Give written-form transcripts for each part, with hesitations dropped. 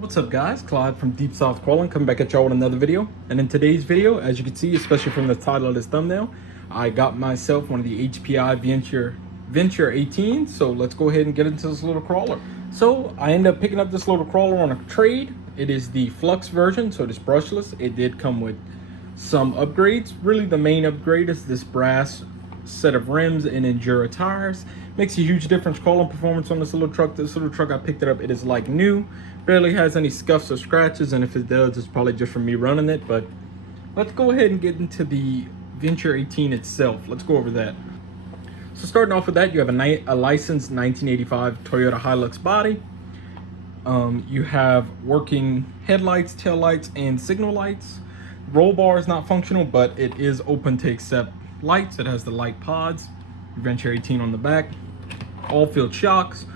What's up guys, Clyde from Deep South Crawling coming back at y'all with another video. And in today's video, as you can see, especially from the title of this thumbnail, I got myself one of the HPI Venture 18. So let's go ahead and get into this little crawler. So I ended up picking up this little crawler on a trade. It is the Flux version, so it is brushless. It did come with some upgrades. Really the main upgrade is this brass set of rims and Enduro tires. Makes a huge difference crawling performance on this little truck. This little truck, I picked it up, it is like new, barely has any scuffs or scratches, and if it does, it's probably just from me running it. But let's go ahead and get into the Venture 18 itself. Let's go over that. So starting off with that, you have a licensed 1985 Toyota Hilux body. You have working headlights, tail lights, and signal lights. Roll bar is not functional, but it is open to accept lights. It has the light pods, Venture 18 on the back, all field shocks,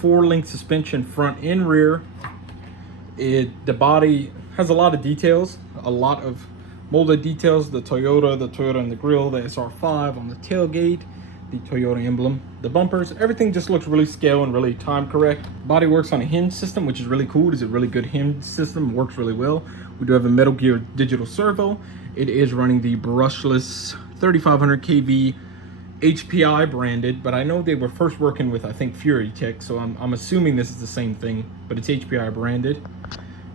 4-link suspension front and rear. The body has a lot of details, a lot of molded details. The Toyota in the grill, the SR5 on the tailgate, the Toyota emblem, the bumpers, everything just looks really scale and really time correct. Body works on a hinge system, which is really cool. It's a really good hinge system, works really well. We do have a Metal Gear digital servo. It is running the brushless 3500 kV HPI branded, but I know they were first working with, I think, Fury Tech, so I'm assuming this is the same thing, but it's HPI branded.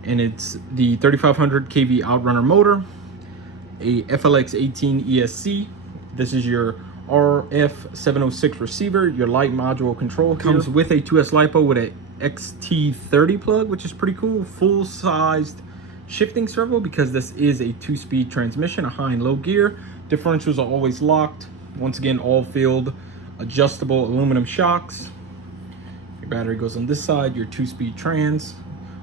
And it's the 3500 kV outrunner motor, a FLX 18 ESC. This is your RF706 receiver, your light module control here. Comes with a 2S LiPo with a XT30 plug, which is pretty cool. Full-sized shifting servo, because this is a 2-speed transmission, a high and low gear. Differentials are always locked. Once again, all field adjustable aluminum shocks. Your battery goes on this side, your 2-speed trans,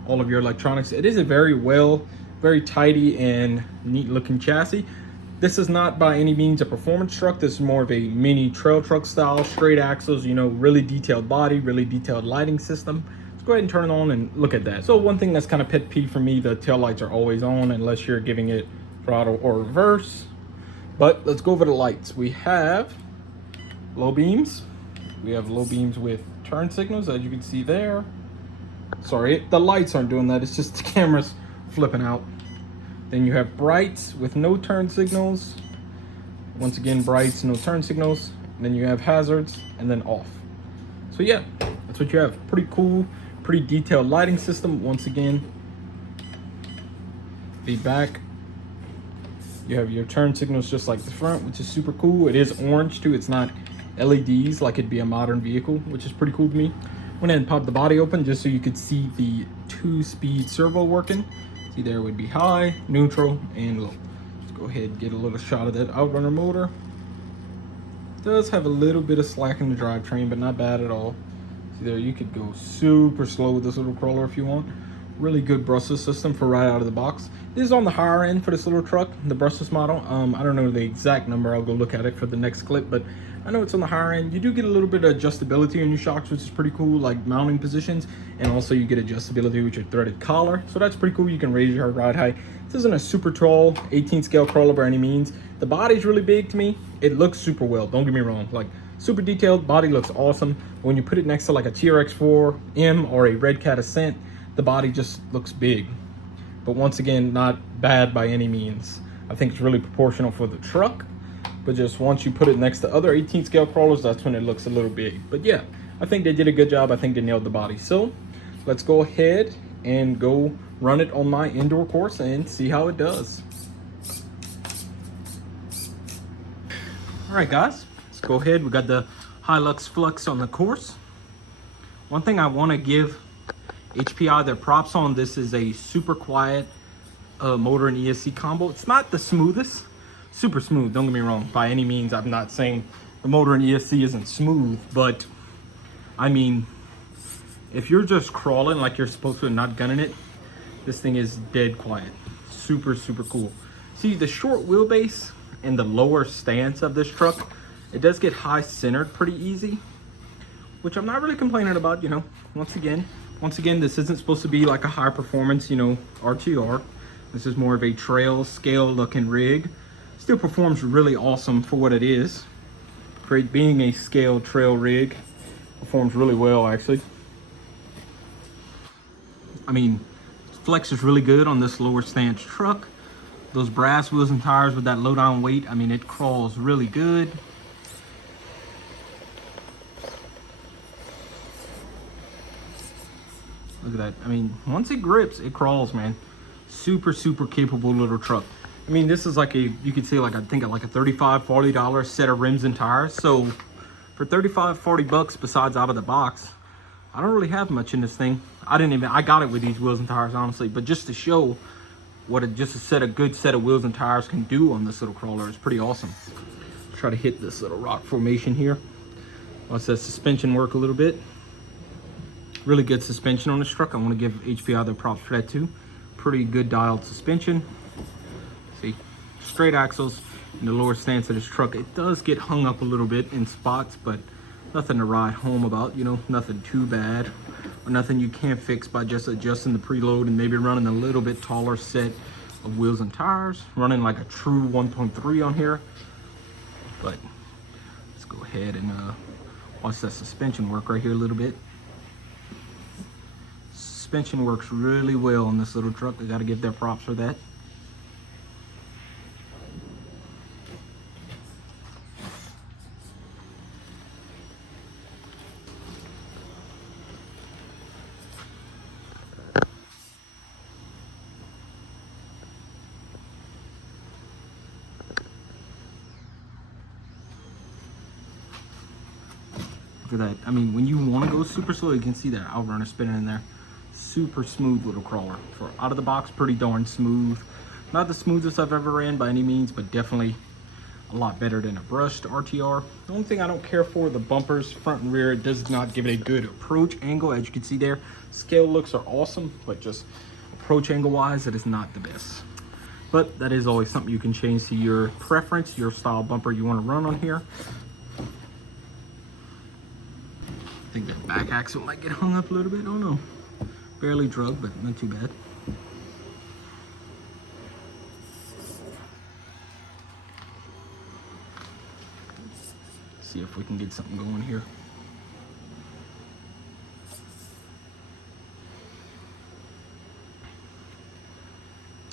all of your electronics. It is a very tidy and neat looking chassis. This is not by any means a performance truck. This is more of a mini trail truck style, straight axles, you know, really detailed body, really detailed lighting system. Let's go ahead and turn it on and look at that. So one thing that's kind of pet peeve for me, the tail lights are always on unless you're giving it throttle or reverse. But let's go over the lights. We have low beams. We have low beams with turn signals, as you can see there. Sorry, the lights aren't doing that. It's just the camera's flipping out. Then you have brights with no turn signals. Once again, brights, no turn signals. Then you have hazards and then off. So yeah, that's what you have. Pretty cool, pretty detailed lighting system. Once again, the back, you have your turn signals just like the front, which is super cool. It is orange too. It's not LEDs like it'd be a modern vehicle, which is pretty cool to me. Went ahead and popped the body open just so you could see the 2-speed servo working. See, there would be high, neutral, and low. Let's go ahead and get a little shot of that outrunner motor. It does have a little bit of slack in the drivetrain, but not bad at all. See there, you could go super slow with this little crawler if you want. Really good brushless system for right out of the box. This is on the higher end for this little truck, the brushless model. I don't know the exact number. I'll go look at it for the next clip, but I know it's on the higher end. You do get a little bit of adjustability in your shocks, which is pretty cool, like mounting positions, and also you get adjustability with your threaded collar, so that's pretty cool. You can raise your ride height. This isn't a super tall 18 scale crawler by any means. The body's really big to me. It looks super well, don't get me wrong, like super detailed. Body looks awesome. When you put it next to like a TRX4M or a Red Cat Ascent, the body just looks big, but once again, not bad by any means. I think it's really proportional for the truck, but just once you put it next to other 18 scale crawlers, that's when it looks a little big. But yeah, I think they did a good job. I think they nailed the body. So let's go ahead and go run it on my indoor course and see how it does. All right, guys, let's go ahead. We got the Hilux Flux on the course. One thing I want to give HPI their props on, this is a super quiet motor and ESC combo. It's not the smoothest, super smooth, don't get me wrong, by any means. I'm not saying the motor and ESC isn't smooth, but I mean, if you're just crawling like you're supposed to and not gunning it, this thing is dead quiet. Super cool. See, the short wheelbase and the lower stance of this truck, it does get high centered pretty easy, which I'm not really complaining about. You know, once again, this isn't supposed to be like a high performance, you know, RTR. This is more of a trail scale looking rig. Still performs really awesome for what it is. Great, being a scale trail rig, performs really well actually. I mean, flex is really good on this lower stance truck. Those brass wheels and tires with that low down weight, I mean, it crawls really good. Look at that. I mean, once it grips, it crawls, man. Super, super capable little truck. I mean, this is like a, you could say like, I think like a $35, $40 set of rims and tires. So for 35, 40 bucks, besides out of the box, I don't really have much in this thing. I got it with these wheels and tires, honestly, but just to show what a good set of wheels and tires can do on this little crawler is pretty awesome. Try to hit this little rock formation here. Watch that suspension work a little bit. Really good suspension on this truck. I want to give HPI their props for that too. Pretty good dialed suspension. See, straight axles in the lower stance of this truck. It does get hung up a little bit in spots, but nothing to ride home about, you know, nothing too bad, or nothing you can't fix by just adjusting the preload and maybe running a little bit taller set of wheels and tires, running like a true 1.3 on here. But let's go ahead and watch that suspension work right here a little bit. Suspension works really well on this little truck. I got to give their props for that. Look at that. I mean, when you want to go super slow, you can see that outrunner spinning in there. Super smooth little crawler. For out of the box, pretty darn smooth. Not the smoothest I've ever ran by any means, but definitely a lot better than a brushed RTR. The only thing I don't care for, the bumpers, front and rear. It does not give it a good approach angle, as you can see there. Scale looks are awesome, but just approach angle wise, it is not the best. But that is always something you can change to your preference, your style bumper you want to run on here. I think that back axle might get hung up a little bit. Oh no, barely drug, but not too bad. See if we can get something going here.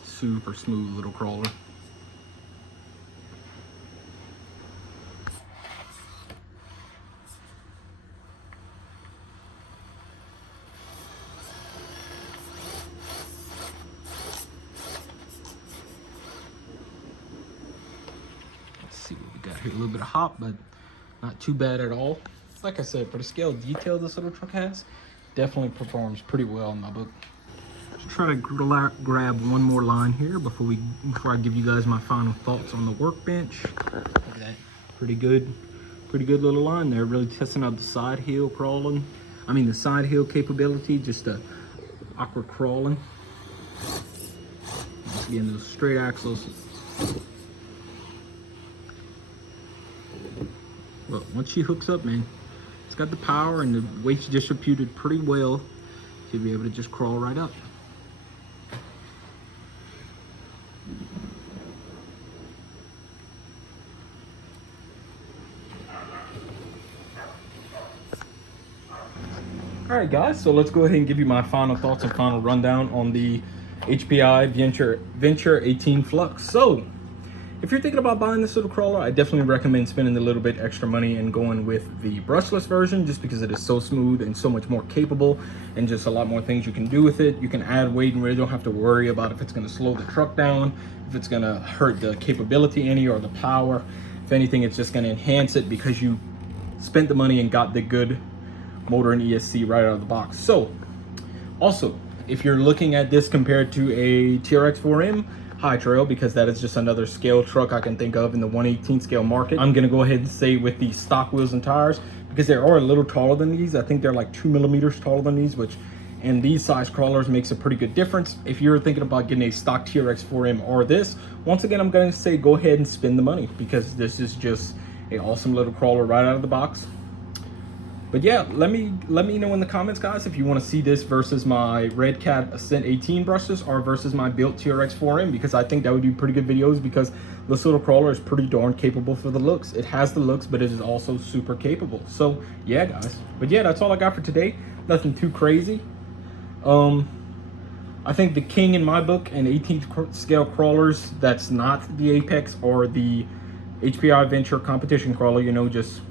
Super smooth little crawler. See what we got here. A little bit of hop, but not too bad at all. Like I said, for the scale of detail this little truck has, definitely performs pretty well in my book. Just try to grab one more line here before I give you guys my final thoughts on the workbench. Look at that. Pretty good little line there. Really testing out the side heel crawling. I mean the side heel capability, just a awkward crawling. Once again, those straight axles. Well, once she hooks up, man, it's got the power and the weight's distributed pretty well. She'll be able to just crawl right up. All right, guys, so let's go ahead and give you my final thoughts and final rundown on the HPI Venture 18 Flux. So, if you're thinking about buying this little crawler, I definitely recommend spending a little bit extra money and going with the brushless version, just because it is so smooth and so much more capable and just a lot more things you can do with it. You can add weight and really don't have to worry about if it's going to slow the truck down, if it's going to hurt the capability any or the power. If anything, it's just going to enhance it because you spent the money and got the good motor and ESC right out of the box. So also, if you're looking at this compared to a TRX 4M High Trail, because that is just another scale truck I can think of in the 1/18 scale market, I'm gonna go ahead and say with the stock wheels and tires, because they are a little taller than these. I think they're like 2 millimeters taller than these, which and these size crawlers makes a pretty good difference. If you're thinking about getting a stock TRX 4M or this, once again, I'm gonna say go ahead and spend the money, because this is just an awesome little crawler right out of the box. But yeah, let me know in the comments, guys, if you want to see this versus my Red Cat Ascent 18 brushes or versus my built TRX 4M, because I think that would be pretty good videos, because this little crawler is pretty darn capable for the looks. It has the looks, but it is also super capable. So yeah, guys. But yeah, that's all I got for today. Nothing too crazy. I think the king in my book in 18th scale crawlers that's not the Apex or the HPI Venture competition crawler, you know, just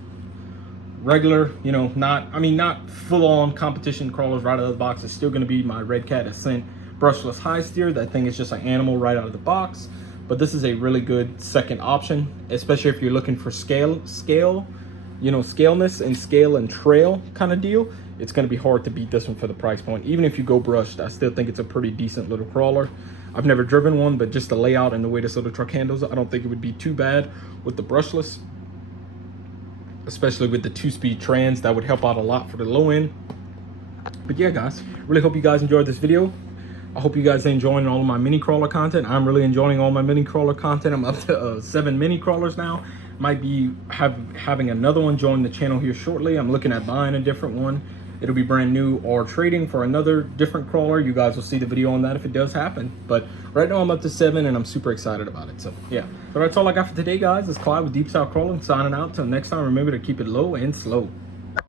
regular, you know, not full-on competition crawlers right out of the box, is still going to be my Red Cat Ascent brushless high steer. That thing is just an animal right out of the box. But this is a really good second option, especially if you're looking for scale, you know, scaleness and scale and trail kind of deal. It's going to be hard to beat this one for the price point. Even if you go brushed, I still think it's a pretty decent little crawler. I've never driven one, but just the layout and the way this little truck handles, I don't think it would be too bad with the brushless, especially with the 2-speed trans. That would help out a lot for the low end. But yeah, guys, really hope you guys enjoyed this video. I hope you guys are enjoying all of my mini crawler content. I'm really enjoying all my mini crawler content. I'm up to 7 mini crawlers now. Might be having another one join the channel here shortly. I'm looking at buying a different one. It'll be brand new, or trading for another different crawler. You guys will see the video on that if it does happen. But right now I'm up to 7 and I'm super excited about it. So yeah, but that's all I got for today, guys. It's Clyde with Deep South Crawling signing out. Till next time, remember to keep it low and slow.